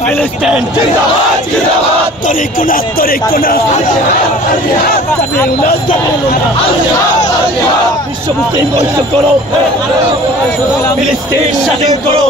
Filistin जिंदाबाद जिंदाबाद तरीकुना तरीकुना साबिलुना साबिलुना विश्व मुस्लिम ঐক্য করো ফিলিস্তিন স্বাধীন করো